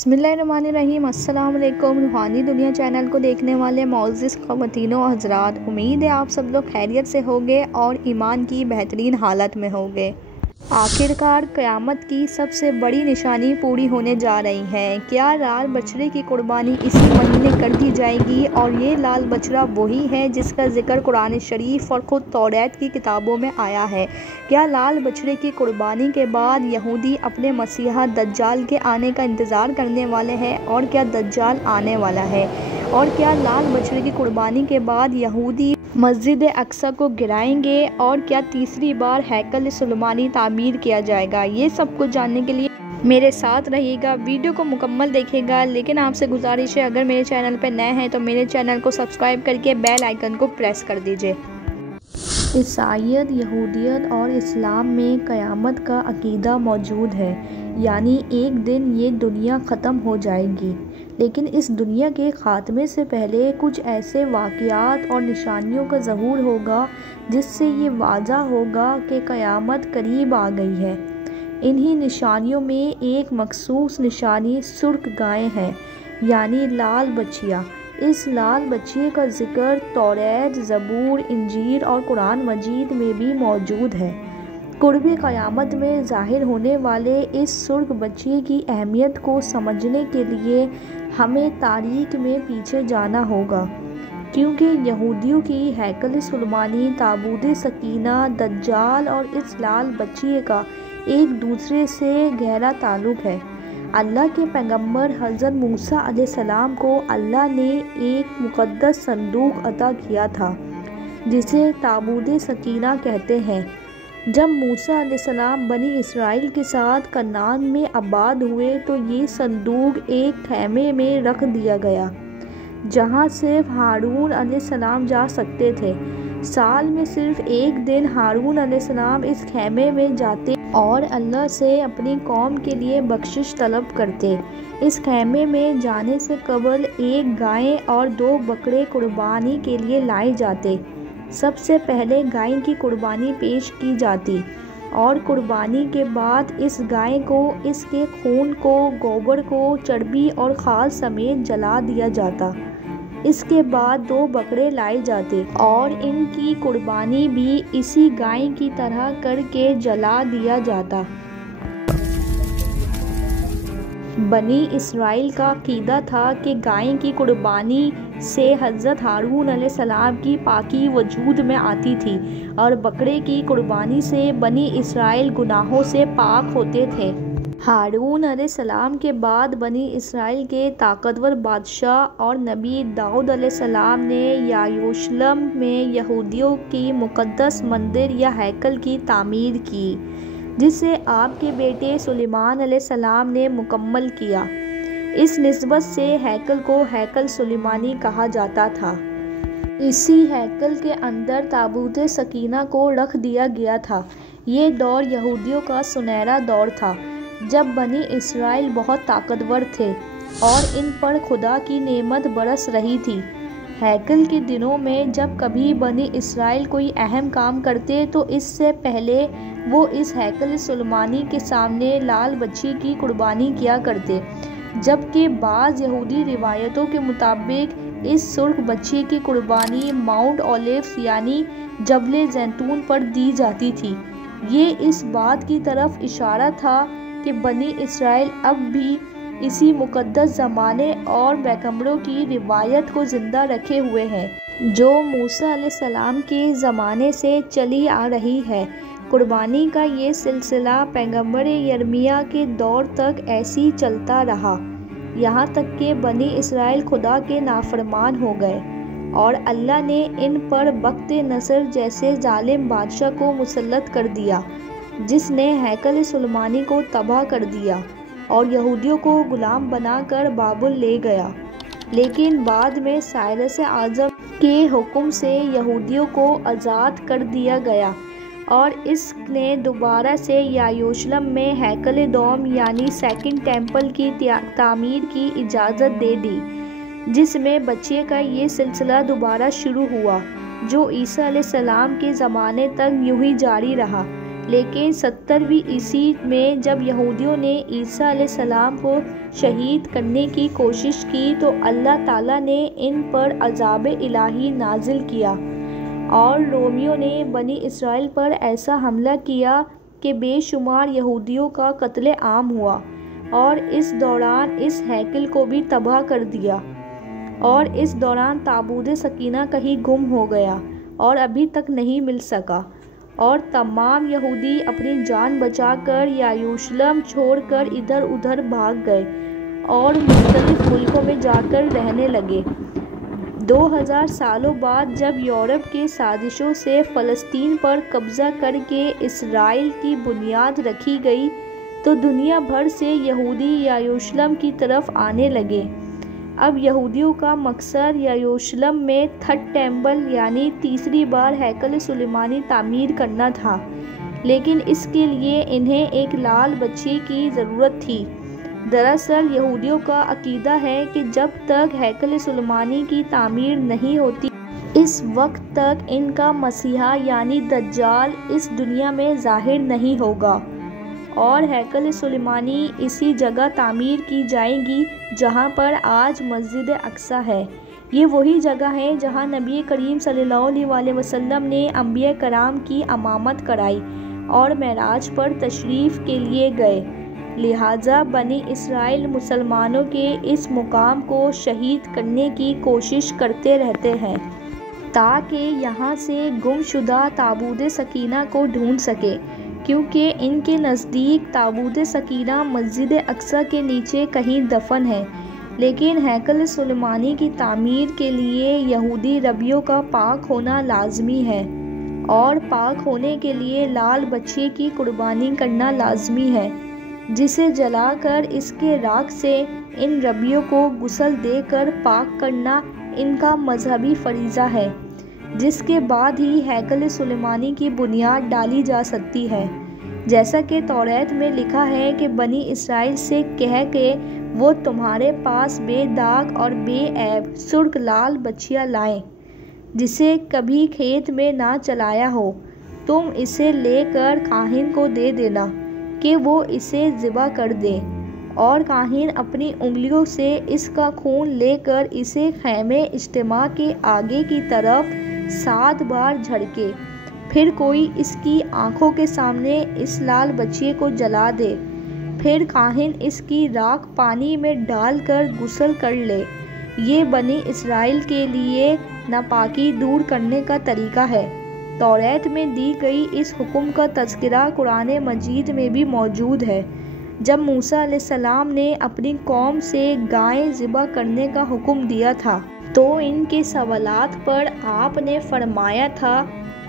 बिस्मिल्लाहिर्रहमानिर्रहीम। अस्सलाम वालेकुम। रूहानी दुनिया चैनल को देखने वाले मोअज़्ज़िज़ ख़वातीनो हज़रात, उम्मीद है आप सब लोग खैरियत से होंगे और ईमान की बेहतरीन हालत में होंगे। आखिरकार क़यामत की सबसे बड़ी निशानी पूरी होने जा रही है। क्या लाल बछड़े की कुर्बानी इसी महीने कर दी जाएगी? और ये लाल बछड़ा वही है जिसका ज़िक्र कुरान शरीफ और ख़ुद तौरात की किताबों में आया है। क्या लाल बछड़े की कुर्बानी के बाद यहूदी अपने मसीहा दज्जाल के आने का इंतज़ार करने वाले हैं? और क्या दज्जाल आने वाला है? और क्या लाल बछड़े की कुर्बानी के बाद यहूदी मस्जिद अक्सा को गिराएंगे? और क्या तीसरी बार हैकल सुलेमानी तामीर किया जाएगा? ये सब कुछ जानने के लिए मेरे साथ रहिएगा, वीडियो को मुकम्मल देखिएगा। लेकिन आपसे गुजारिश है, अगर मेरे चैनल पर नए हैं तो मेरे चैनल को सब्सक्राइब करके बेल आइकन को प्रेस कर दीजिए। ईसाईयत, यहूदियत और इस्लाम में क़यामत का अकीदा मौजूद है, यानी एक दिन ये दुनिया ख़त्म हो जाएगी। लेकिन इस दुनिया के ख़ात्मे से पहले कुछ ऐसे वाक़यात और निशानियों का ज़हूर होगा जिससे ये वाज़ा होगा कि क़यामत करीब आ गई है। इन्हीं निशानियों में एक मख़सूस निशानी सुर्ख गाय है, यानी लाल बछिया। इस लाल बछिए का ज़िक्र तौरात, ज़बूर, इंजील और कुरान मजीद में भी मौजूद है। कुर्बे क़यामत में ज़ाहिर होने वाले इस सुर्ख बछिए की अहमियत को समझने के लिए हमें तारीख़ में पीछे जाना होगा, क्योंकि यहूदियों की हैकल सुलेमानी, ताबूत सकीना, दज्जाल और इस लाल बछिए का एक दूसरे से गहरा ताल्लुक़ है। अल्लाह के पैगंबर हज़रत मूसा अलैहिस्सलाम को अल्लाह ने एक मुक़द्दस संदूक अता किया था जिसे ताबूत सकीना कहते हैं। जब मूसा अलैहिस्सलाम बनी इसराइल के साथ कनान में आबाद हुए तो ये संदूक एक खैमे में रख दिया गया जहाँ सिर्फ हारून अलैहिस्सलाम जा सकते थे। साल में सिर्फ एक दिन हारून अलैहिस्सलाम इस खैमे में जाते और अल्लाह से अपनी कौम के लिए बख्शिश तलब करते। इस खैमे में जाने से कबल एक गाय और 2 बकरे कुर्बानी के लिए लाए जाते। सबसे पहले गाय की कुर्बानी पेश की जाती और कुर्बानी के बाद इस गाय को, इसके खून को, गोबर को, चर्बी और खाल समेत जला दिया जाता। इसके बाद 2 बकरे लाए जाते और इनकी कुर्बानी भी इसी गाय की तरह करके जला दिया जाता। बनी इसराइल का अक़ीदा था कि गाय की कुर्बानी से हज़रत हारून अलैहिस्सलाम की पाकी वजूद में आती थी और बकरे की कुर्बानी से बनी इसराइल गुनाहों से पाक होते थे। हारून अलैहिस्सलाम के बाद बनी इसराइल के ताकतवर बादशाह और नबी दाऊद अलैहिस्सलाम ने यरूशलेम में यहूदियों की मुक़द्दस मंदिर या हैकल की तामीर की, जिसे आपके बेटे सुलेमान अलैहिस्सलाम ने मुकम्मल किया। इस निस्बत से हैकल को हैकल सुलेमानी कहा जाता था। इसी हैकल के अंदर ताबूत सकीना को रख दिया गया था। ये दौर यहूदियों का सुनहरा दौर था, जब बनी इसराइल बहुत ताकतवर थे और इन पर खुदा की नेमत बरस रही थी। हैकल के दिनों में जब कभी बनी इसराइल कोई अहम काम करते तो इससे पहले वो इस हैकल सुलेमानी के सामने लाल बछी की कुर्बानी किया करते, जबकि बाज़ यहूदी रिवायतों के मुताबिक इस सुर्ख बछी की कुर्बानी माउंट ओलिव्स यानी जबल जैतून पर दी जाती थी। ये इस बात की तरफ इशारा था कि बनी इसराइल अब भी इसी मुक़द्दस ज़माने और पैगंबरों की रिवायत को ज़िंदा रखे हुए हैं जो मूसा अलैहिस्सलाम के ज़माने से चली आ रही है। कुर्बानी का ये सिलसिला पैगंबर यर्मिया के दौर तक ऐसे ही चलता रहा, यहाँ तक कि बनी इसराइल खुदा के नाफरमान हो गए और अल्लाह ने इन पर बख्त नसर जैसे जालिम बादशाह को मुसल्लत कर दिया, जिसने हैकल सुलेमानी को तबाह कर दिया और यहूदियों को गुलाम बनाकर बाबुल ले गया। लेकिन बाद में साइरस आज़म के हुक्म से यहूदियों को आज़ाद कर दिया गया और इसने दोबारा से यरूशलेम में हैकल दोम यानी सेकंड टेंपल की तामीर की इजाज़त दे दी, जिसमें बच्चे का ये सिलसिला दोबारा शुरू हुआ जो ईसा अलैहिस्सलाम के ज़माने तक यूं ही जारी रहा। लेकिन 70वीं ईस्वी में जब यहूदियों ने ईसा अलैहिस्सलाम को शहीद करने की कोशिश की तो अल्लाह ताला ने इन पर अज़ाब इलाही नाजिल किया और रोमियों ने बनी इसराइल पर ऐसा हमला किया कि बेशुमार यहूदियों का कत्ले आम हुआ और इस दौरान इस हैकल को भी तबाह कर दिया। और इस दौरान ताबूत सकीना कहीं गुम हो गया और अभी तक नहीं मिल सका और तमाम यहूदी अपनी जान बचाकर यरूशलेम छोड़कर इधर उधर भाग गए और मुख्तलिफ मुल्कों में जाकर रहने लगे। 2000 सालों बाद जब यूरोप की साजिशों से फ़लस्तीन पर कब्ज़ा करके इसराइल की बुनियाद रखी गई तो दुनिया भर से यहूदी यरूशलेम की तरफ आने लगे। अब यहूदियों का मकसद यरूशलेम में थर्ड टेम्पल यानी तीसरी बार हैकल सुलेमानी तामीर करना था, लेकिन इसके लिए इन्हें एक लाल बच्चे की ज़रूरत थी। दरअसल यहूदियों का अकीदा है कि जब तक हैकल सुलेमानी की तामीर नहीं होती इस वक्त तक इनका मसीहा यानी दज्जाल इस दुनिया में ज़ाहिर नहीं होगा और हैकल सुलेमानी इसी जगह तामीर की जाएगी जहां पर आज मस्जिद अक्सा है। ये वही जगह है जहां नबी करीम सल्लल्लाहु अलैहि वसल्लम ने अंबिया कराम की अमामत कराई और मेराज पर तशरीफ़ के लिए गए। लिहाजा बनी इसराइल मुसलमानों के इस मुकाम को शहीद करने की कोशिश करते रहते हैं ताकि यहाँ से गुमशुदा ताबूत सकीना को ढूंढ सके, क्योंकि इनके नज़दीक ताबूत सकीना मस्जिद अक्सा के नीचे कहीं दफन है। लेकिन हैकल सुलेमानी की तामीर के लिए यहूदी रबियों का पाक होना लाजमी है और पाक होने के लिए लाल बच्चे की कुर्बानी करना लाजमी है, जिसे जलाकर इसके राख से इन रबियों को गुस्ल देकर पाक करना इनका मजहबी फरीज़ा है, जिसके बाद ही हैकल सुलेमानी की बुनियाद डाली जा सकती है। जैसा कि तौरात में लिखा है कि बनी इसराइल से कह के वो तुम्हारे पास बेदाग और बेऐब सुर्ख लाल बछिया लाएं, जिसे कभी खेत में ना चलाया हो। तुम इसे लेकर काहिन को दे देना कि वो इसे ज़िबा कर दे और काहिन अपनी उंगलियों से इसका खून लेकर इसे खैमे इज्तिमा के आगे की तरफ 7 बार झड़के, फिर कोई इसकी आंखों के सामने इस लाल बच्चे को जला दे। फिर काहिन इसकी राख पानी में डालकर गुस्ल कर ले। ये बनी इसराइल के लिए नापाकी दूर करने का तरीका है। तौरात में दी गई इस हुक्म का तज़किरा कुरान मजीद में भी मौजूद है। जब मूसा अलैहिस्सलाम ने अपनी कौम से गायें ज़िबा करने का हुक्म दिया था तो इनके सवालात पर आपने फरमाया था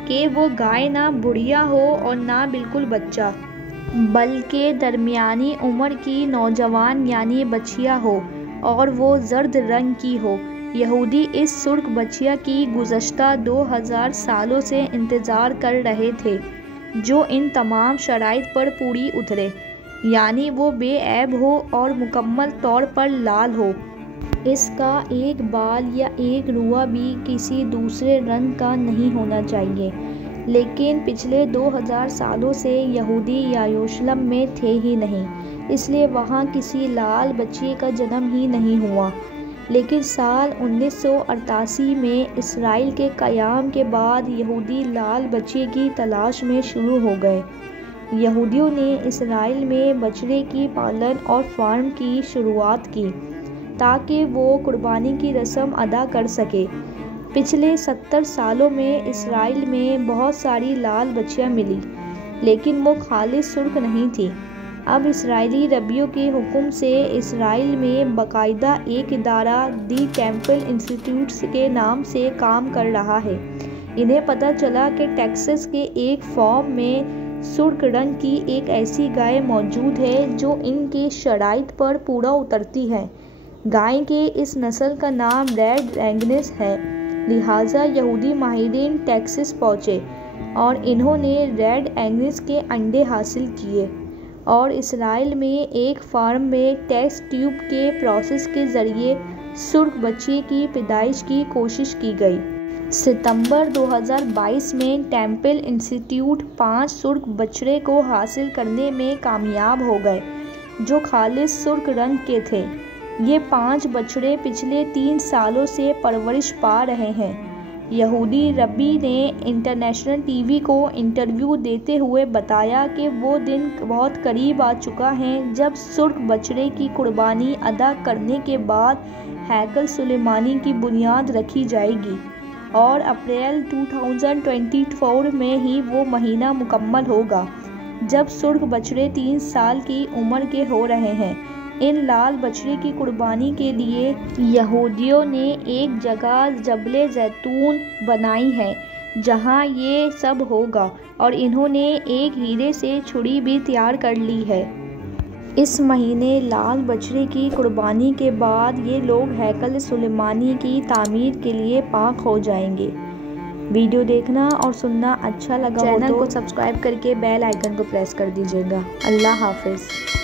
कि वो गाय ना बुढ़िया हो और ना बिल्कुल बच्चा, बल्कि दरमियानी उम्र की नौजवान यानी बछिया हो और वो जर्द रंग की हो। यहूदी इस सुर्ख बछिया की गुज़श्ता 2000 सालों से इंतज़ार कर रहे थे, जो इन तमाम शराइत पर पूरी उतरे, यानी वो बेऐब हो और मुकम्मल तौर पर लाल हो। इसका एक बाल या एक रुआ भी किसी दूसरे रंग का नहीं होना चाहिए। लेकिन पिछले 2000 सालों से यहूदी यरूशलेम में थे ही नहीं, इसलिए वहाँ किसी लाल बच्चे का जन्म ही नहीं हुआ। लेकिन साल 1988 में इसराइल के क़याम के बाद यहूदी लाल बच्चे की तलाश में शुरू हो गए। यहूदियों ने इसराइल में बछड़े की पालन और फार्म की शुरुआत की ताकि वो कुर्बानी की रस्म अदा कर सके। पिछले 70 सालों में इसराइल में बहुत सारी लाल बच्चियाँ मिली, लेकिन वो खालिस सुर्ख नहीं थी। अब इसराइली रबियों के हुक्म से इसराइल में बाकायदा एक इदारा दी कैंपबेल इंस्टीट्यूट के नाम से काम कर रहा है। इन्हें पता चला कि टेक्सास के एक फार्म में सुर्ख रंग की एक ऐसी गाय मौजूद है जो इनके शराइत पर पूरा उतरती है। गाय के इस नस्ल का नाम रेड एंगस है। लिहाजा यहूदी माहिरीन टेक्सास पहुँचे और इन्होंने रेड एंगस के अंडे हासिल किए और इसराइल में एक फार्म में टेस्ट ट्यूब के प्रोसेस के ज़रिए सुर्ख बच्चे की पैदाइश की कोशिश की गई। सितंबर 2022 में टेम्पल इंस्टीट्यूट 5 सुर्ख बछड़े को हासिल करने में कामयाब हो गए, जो खालिस सुर्ख रंग के थे। ये 5 बछड़े पिछले 3 सालों से परवरिश पा रहे हैं। यहूदी रब्बी ने इंटरनेशनल टीवी को इंटरव्यू देते हुए बताया कि वो दिन बहुत करीब आ चुका है जब सुर्ख बछड़े की कुर्बानी अदा करने के बाद हैकल सुलेमानी की बुनियाद रखी जाएगी और अप्रैल 2024 में ही वो महीना मुकम्मल होगा जब सुर्ख बछड़े 3 साल की उम्र के हो रहे हैं। इन लाल बछड़े की कुर्बानी के लिए यहूदियों ने एक जगह जबले जैतून बनाई है जहां ये सब होगा और इन्होंने एक हीरे से छुरी भी तैयार कर ली है। इस महीने लाल बछड़े की कुर्बानी के बाद ये लोग हैकल सुलेमानी की तामीर के लिए पाक हो जाएंगे। वीडियो देखना और सुनना अच्छा लगा हो तो चैनल को सब्सक्राइब करके बेल आइकन को प्रेस कर दीजिएगा। अल्लाह हाफिज़।